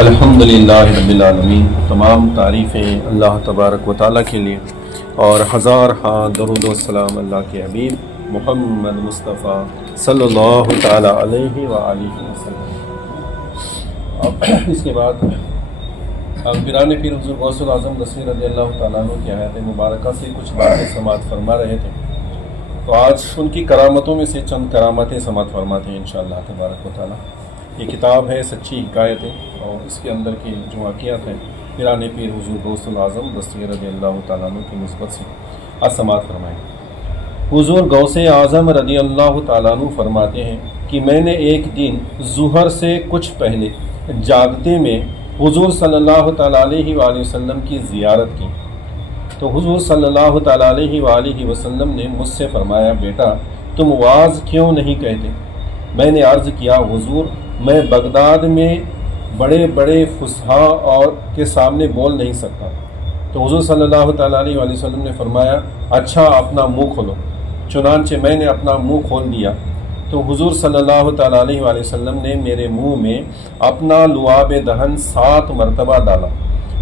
الحمدللہ رب العالمین، تمام تعریفیں اللہ تبارک و تعالیٰ کے لیے اور ہزار درود و سلام اللہ کے حبیب محمد مصطفیٰ صلی اللہ تعالیٰ علیہ وآلہ وسلم۔ اس کے بعد ہم پیران پیر حضور غوث العظم رضی رضی اللہ تعالیٰ عنہ کی آیات مبارکہ سے کچھ باتیں سماعت فرما رہے تھے، تو آج ان کی کرامتوں میں سے چند کرامتیں سماعت فرماتے ہیں انشاءاللہ تبارک و تعالیٰ۔ یہ کتاب ہے سچی حکایتیں، اور اس کے اندر کی جو واقعات ہیں پیران پیر حضور غوث العظم رضی اللہ تعالیٰ عنہ کی نسبت سے آج سماعت فرمائیں۔ حضور غوث اعظم رضی اللہ تعالیٰ عنہ فرماتے ہیں کہ میں نے ایک دن ظہر سے کچھ پہلے جاگتے میں حضور صلی اللہ تعالیٰ علیہ وآلہ وسلم کی زیارت کی، تو حضور صلی اللہ تعالیٰ علیہ وآلہ وسلم نے مجھ سے فرمایا، بیٹا تم واعظ کیوں نہیں کہتے؟ میں نے عرض کیا، حضور میں بغداد میں بڑے بڑے فصحاء اور کے سامنے بول نہیں سکتا۔ تو حضور صلی اللہ تعالیٰ علیہ وآلہ وسلم نے فرمایا، اچھا اپنا منہ کھولو۔ چنانچہ میں نے اپنا منہ کھول دیا، تو حضور صلی اللہ تعالیٰ علیہ وآلہ وسلم نے میرے منہ میں اپنا لعاب دہن 7 مرتبہ ڈالا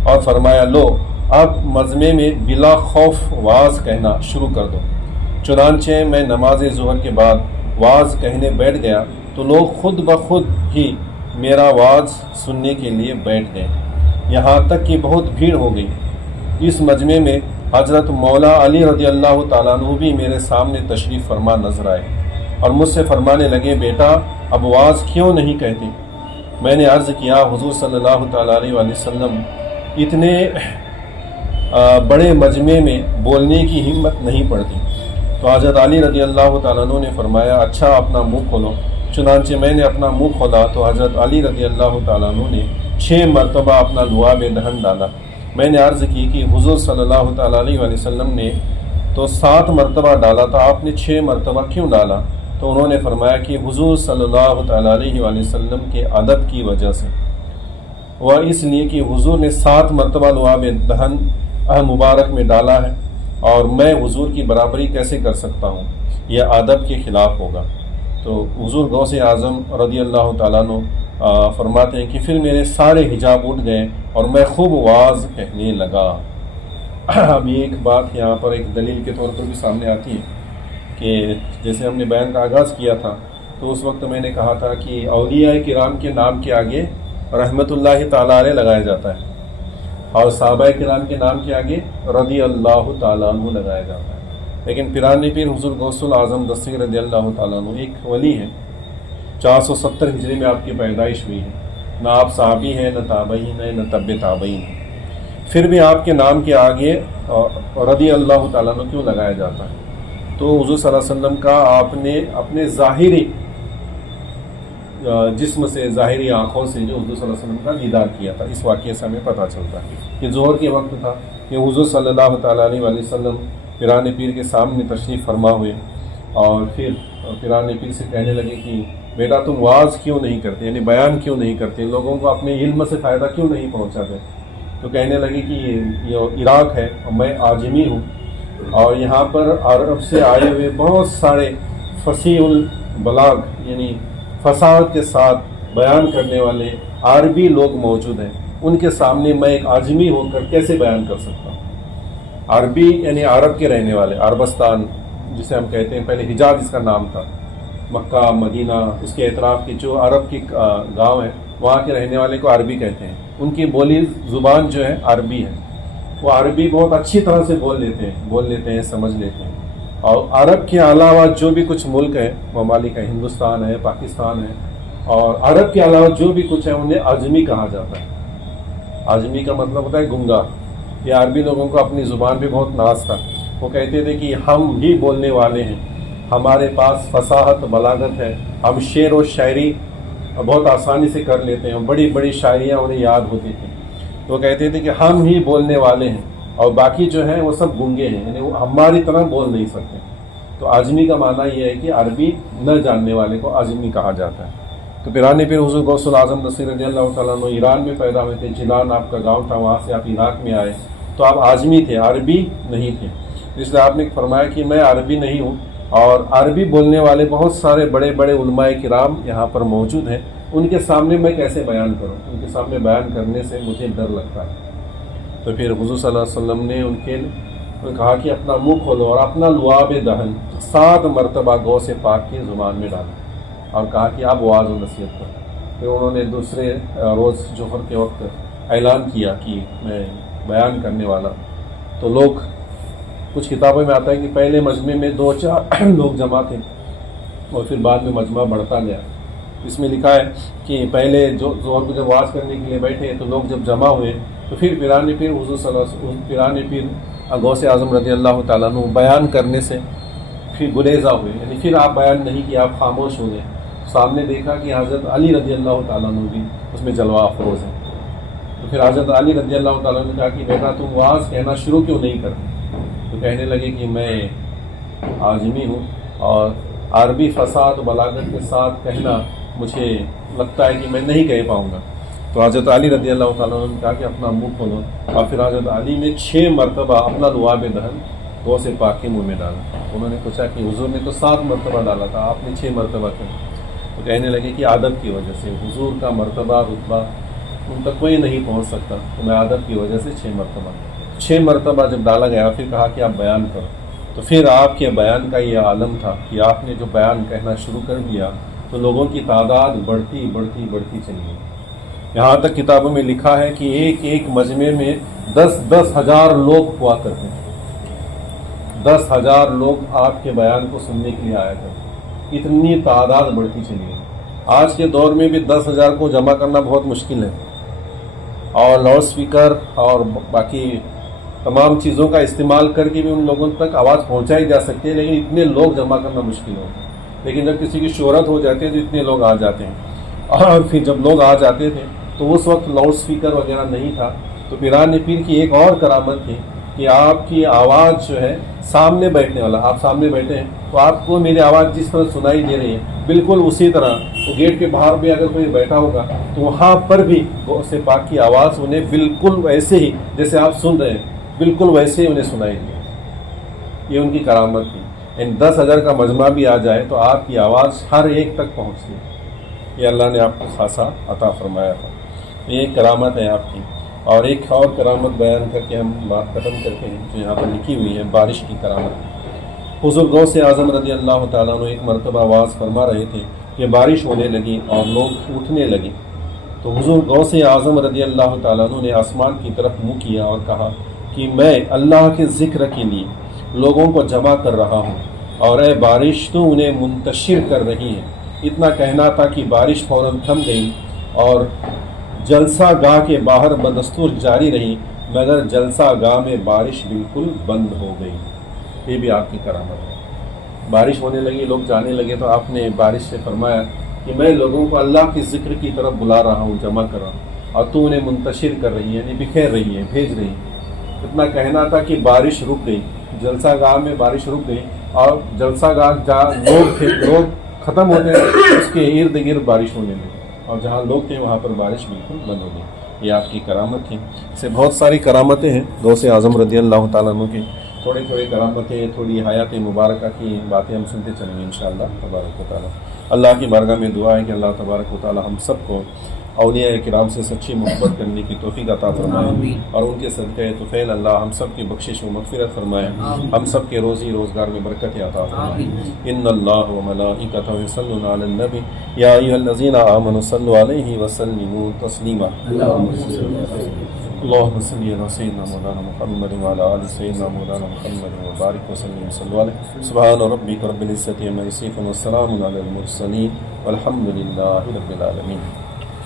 اور فرمایا، لو اب مجمع میں بلا خوف واعظ کہنا شروع کر دو۔ چنانچہ میں نماز ظہر کے بعد واعظ کہنے بیٹھ گیا، تو لوگ خود بخود ہی میرا واعظ سننے کے لیے بیٹھ گئے، یہاں تک کہ بہت بھیڑ ہو گئی۔ اس مجمع میں حضرت مولا علی رضی اللہ تعالیٰ عنہ بھی میرے سامنے تشریف فرما نظر آئے اور مجھ سے فرمانے لگے، بیٹا اب واعظ کیوں نہیں کہتے؟ میں نے عرض کیا، حضور صلی اللہ تعالیٰ علیہ وآلہ وسلم اتنے بڑے مجمع میں بولنے کی ہمت نہیں پڑتی۔ تو حضرت علی رضی اللہ تعالیٰ عنہ نے فرمایا، اچھا اپنا منہ کھولو۔ چنانچہ میں نے اپنا منہ کھولا، تو حضرت علی رضی اللہ تعالیٰ عنہ نے 6 مرتبہ اپنا لعاب دہن ڈالا۔ میں نے عرض کی کہ حضور صلی اللہ تعالیٰ علیہ وآلہ وسلم نے تو 7 مرتبہ ڈالا تھا، آپ نے 6 مرتبہ کیوں ڈالا؟ تو انہوں نے فرمایا کہ حضور صلی اللہ تعالیٰ علیہ وآلہ وسلم کے ادب کی وجہ سے، وہ اس لیے کہ حضور نے 7 مرتبہ لعاب دہن مبارک میں ڈالا ہے، اور میں حضور کی برابری کیسے کر سکتا ہوں؟ یہ ادب کے خلاف ہوگا۔ تو حضور غوث اعظم رضی اللہ تعالیٰ عنہ فرماتے ہیں کہ پھر میرے سارے حجاب اٹھ گئے اور میں خوب واعظ کہنے لگا۔ اب یہ ایک بات یہاں پر ایک دلیل کے طور پر بھی سامنے آتی ہے کہ جیسے ہم نے بیان کا آغاز کیا تھا، تو اس وقت میں نے کہا تھا کہ اولیاء کرام کے نام کے آگے رحمت اللہ تعالیٰ علیہ لگایا جاتا ہے، اور صحابہ کرام کے نام کے آگے رضی اللہ تعالیٰ عنہ لگایا جاتا ہے۔ لیکن پیران پیر حضور غوث العظم رضی اللہ تعالیٰ عنہ ایک ولی ہیں، 470 ہجری میں آپ کی پیدائش ہوئی ہے، نہ آپ صحابی ہیں، نہ تابعین ہیں، نہ تبع تابعین ہیں، پھر بھی آپ کے نام کے آگے رضی اللہ تعالیٰ عنہ کیوں لگایا جاتا ہے؟ تو حضور صلی اللہ علیہ وسلم کا آپ نے اپنے ظاہری جسم سے، ظاہری آنکھوں سے جو حضور صلی اللہ علیہ وسلم کا دیدار کیا تھا، اس واقعے سے ہمیں پتہ چلتا ہے کہ ظہر کے وقت تھا کہ حضور صلی اللہ تعالیٰ علیہ وآلہ وسلم پیران پیر کے سامنے تشریف فرما ہوئے، اور پھر پیران پیر سے کہنے لگے کہ بیٹا تم واعظ کیوں نہیں کرتے، یعنی بیان کیوں نہیں کرتے، لوگوں کو اپنے علم سے فائدہ کیوں نہیں پہنچاتے؟ تو کہنے لگے کہ یہ عراق ہے اور میں عاجمی ہوں، اور یہاں پر عرب سے آئے ہوئے بہت سارے فصیح البلاغ یعنی فصاحت کے ساتھ بیان کرنے والے عربی لوگ موجود ہیں، ان کے سامنے میں ایک عاجمی ہو کر کیسے بیان کر سکتا ہوں؟ عربی یعنی عرب کے رہنے والے، عربستان جسے ہم کہتے ہیں، پہلے حجاز اس کا نام تھا، مکہ مدینہ اس کے اطراف کی جو عرب کی گاؤں ہیں، وہاں کے رہنے والے کو عربی کہتے ہیں۔ ان کی بولی زبان جو ہے عربی ہے، وہ عربی بہت اچھی طرح سے بول لیتے ہیں، سمجھ لیتے ہیں۔ اور عرب کے علاوہ جو بھی کچھ ملک ہیں، ممالک ہیں، ہندوستان ہے، پاکستان ہے، اور عرب کے علاوہ جو بھی کچھ ہے انہیں عجمی کہا جاتا ہے۔ عجمی کا مطلب ہوتا ہے گنگا۔ یہ عربی لوگوں کو اپنی زبان پہ بہت ناز تھا، وہ کہتے تھے کہ ہم ہی بولنے والے ہیں، ہمارے پاس فصاحت بلاغت ہے، ہم شعر و شاعری بہت آسانی سے کر لیتے ہیں، بڑی بڑی شاعریاں انہیں یاد ہوتی تھیں۔ وہ کہتے تھے کہ ہم ہی بولنے والے ہیں اور باقی جو ہیں وہ سب گنگے ہیں، یعنی وہ ہماری طرح بول نہیں سکتے۔ تو عجمی کا معنی یہ ہے کہ عربی نہ جاننے والے کو عجمی کہا جاتا ہے۔ تو پیران پیر حضور غوث العظم رضی اللہ تعالیٰ عنہ ایران میں پیدا ہوئے تھے، جیلان آپ کا گاؤں تھا، وہاں سے آپ عراق میں آئے، تو آپ عجمی تھے، عربی نہیں تھے۔ اس لیے آپ نے فرمایا کہ میں عربی نہیں ہوں، اور عربی بولنے والے بہت سارے بڑے بڑے علماء کرام یہاں پر موجود ہیں، ان کے سامنے میں کیسے بیان کروں، ان کے سامنے بیان کرنے سے مجھے ڈر لگتا ہے۔ تو پھر حضور صلی اللہ علیہ وسلم نے ان کے کہا کہ اپنا منہ کھولو اور اپنا لعاب دہن 7 مرتبہ غوث پاک کی زبان میں ڈالا اور کہا کہ آپ واعظ و نصیحت کرو۔ پھر انہوں نے دوسرے روز جوہر کے وقت اعلان کیا کہ میں بیان کرنے والا ہوں۔ تو لوگ، کچھ کتابوں میں آتا ہے کہ پہلے مجمع میں 2-4 لوگ جمع تھے اور پھر بعد میں مجمع بڑھتا گیا۔ اس میں لکھا ہے کہ پہلے جو ظہر کو جب واعظ کرنے کے لیے بیٹھے تو لوگ جب جمع ہوئے تو پھر پیران پیر حضور صلی اللہ علیہ وسلم، پیران پیر غوث اعظم رضی اللہ تعالیٰ عنہ بیان کرنے سے پھر گریزہ ہوئے، یعنی پھر آپ بیان نہیں کہ آپ خاموش ہو گئے۔ سامنے دیکھا کہ حضرت علی رضی اللہ تعالیٰ عنہ بھی اس میں جلوہ افروز ہیں، تو پھر حضرت علی رضی اللہ تعالیٰ عنہ نے کہا کہ بیٹا تم واعظ کہنا شروع کیوں نہیں کرتے؟ تو کہنے لگے کہ میں عاجمی ہوں اور عربی فصاحت و بلاغت کے ساتھ کہنا مجھے لگتا ہے کہ میں نہیں کہہ پاؤں گا۔ تو حضرت علی رضی اللہ تعالیٰ عنہ نے کہا کہ اپنا منہ کھولو، اور پھر حضرت علی نے 6 مرتبہ اپنا لعاب دہن غوث پاک کے منہ میں ڈالا۔ انہوں نے پوچھا کہ حضور نے تو 7 مرتبہ ڈالا تھا، آپ نے 6 مرتبہ کیوں؟ تو کہنے لگے کہ ادب کی وجہ سے، حضور کا مرتبہ رتبہ ان تک کوئی نہیں پہنچ سکتا، تو میں ادب کی وجہ سے 6 مرتبہ جب ڈالا گیا پھر کہا کہ آپ بیان کرو۔ تو پھر آپ کے بیان کا یہ عالم تھا کہ آپ نے جو بیان کہنا شروع کر دیا تو لوگوں کی تعداد بڑھتی چلی گئی۔ یہاں تک کتابوں میں لکھا ہے کہ ایک مجمع میں 10 ہزار لوگ ہوا کرتے ہیں، 10 ہزار لوگ آپ کے بیان کو سننے کے لیے آیا کرتے، اتنی تعداد بڑھتی چلی گئی۔ آج کے دور میں بھی 10 ہزار کو جمع کرنا بہت مشکل ہے، اور لاؤڈ اسپیکر اور باقی تمام چیزوں کا استعمال کر کے بھی ان لوگوں تک آواز پہنچائی جا سکتی ہے، لیکن اتنے لوگ جمع کرنا مشکل ہوتا ہے۔ لیکن جب کسی کی شہرت ہو جاتی ہے تو اتنے لوگ آ جاتے ہیں، اور پھر جب لوگ آ جاتے تھے تو اس وقت لاؤڈ اسپیکر وغیرہ نہیں تھا۔ تو پیران پیر کی ایک اور کرامت تھی کہ آپ کی آواز جو ہے سامنے بیٹھنے والا، آپ سامنے بیٹھے ہیں تو آپ کو میری آواز جس طرح سنائی دے رہی ہے بالکل اسی طرح وہ گیٹ کے باہر بھی اگر کوئی بیٹھا ہوگا تو وہاں پر بھی غوث پاک کی آواز انہیں بالکل ویسے ہی جیسے آپ سن رہے ہیں بالکل ویسے ہی انہیں سنائی دی۔ یہ ان کی کرامت تھی۔ 10 ہزار کا مجمع بھی آ جائے تو آپ کی آواز ہر ایک تک پہنچتی ہے۔ یہ اللہ نے آپ کو خاصا عطا فرمایا تھا، یہ ایک کرامت ہے آپ کی۔ اور ایک اور کرامت بیان کر کے ہم بات ختم کرتے ہیں جو یہاں پر لکھی ہوئی ہے، بارش کی کرامت۔ حضور غوث اعظم رضی اللہ تعالیٰ عنہ ایک مرتبہ آواز فرما رہے تھے کہ بارش ہونے لگی اور لوگ اٹھنے لگے، تو حضور غوث اعظم رضی اللہ تعالیٰ عنہ نے آسمان کی طرف منہ کیا اور کہا کہ میں اللہ کے ذکر کے لیے لوگوں کو جمع کر رہا ہوں، اور اے بارش تو انہیں منتشر کر رہی ہے۔ اتنا کہنا تھا کہ بارش فوراً تھم گئی اور جلسہ گاہ کے باہر بدستور جاری رہی، مگر جلسہ گاہ میں بارش بالکل بند ہو گئی۔ یہ بھی آپ کی کرامت ہے۔ بارش ہونے لگی، لوگ جانے لگے تو آپ نے بارش سے فرمایا کہ میں لوگوں کو اللہ کے ذکر کی طرف بلا رہا ہوں، جمع کر رہا ہوں، اور تو انہیں منتشر کر رہی ہے، یعنی بکھیر رہی ہے، بھیج رہی ہے۔ اتنا کہنا تھا کہ بارش رک گئی، جلسہ گاہ میں بارش رک گئی، اور جلسہ گاہ جہاں لوگ ختم ہوتے ہیں اس کے ارد گرد بارش ہونے لگی، اور جہاں لوگ تھے وہاں پر بارش بالکل بند ہو گئی۔ یہ آپ کی کرامت تھی۔ اسے بہت ساری کرامتیں ہیں غوث اعظم رضی اللہ تعالیٰ عنہ کی، تھوڑی کرامتیں، تھوڑی حیات مبارکہ کی باتیں ہم سنتے چلیں گے انشاءاللہ تبارک و تعالیٰ۔ اللہ کی بارگاہ میں دعا ہے کہ اللہ تبارک و تعالیٰ ہم سب کو اولیاء کرام سے سچی محبت کرنے کی توفیق عطا فرمائے، اور ان کے صدقہ طفیل اللہ ہم سب کی بخشش و مغفرت فرمائے، ہم سب کے روزی روزگار میں برکت عطا فرمائے۔ ان اللہ و ملائکتہ یصلون علی النبی یا ایھا الذین آمنوا صلوا علیہ وسلموا تسلیما۔ اللهم صل على سيدنا مولانا محمد وعلى آل سيدنا مولانا محمد وبارك وسلم صلوا عليه سبحان ربك رب العزة عما يصفون والسلام على المرسلين والحمد لله رب العالمين۔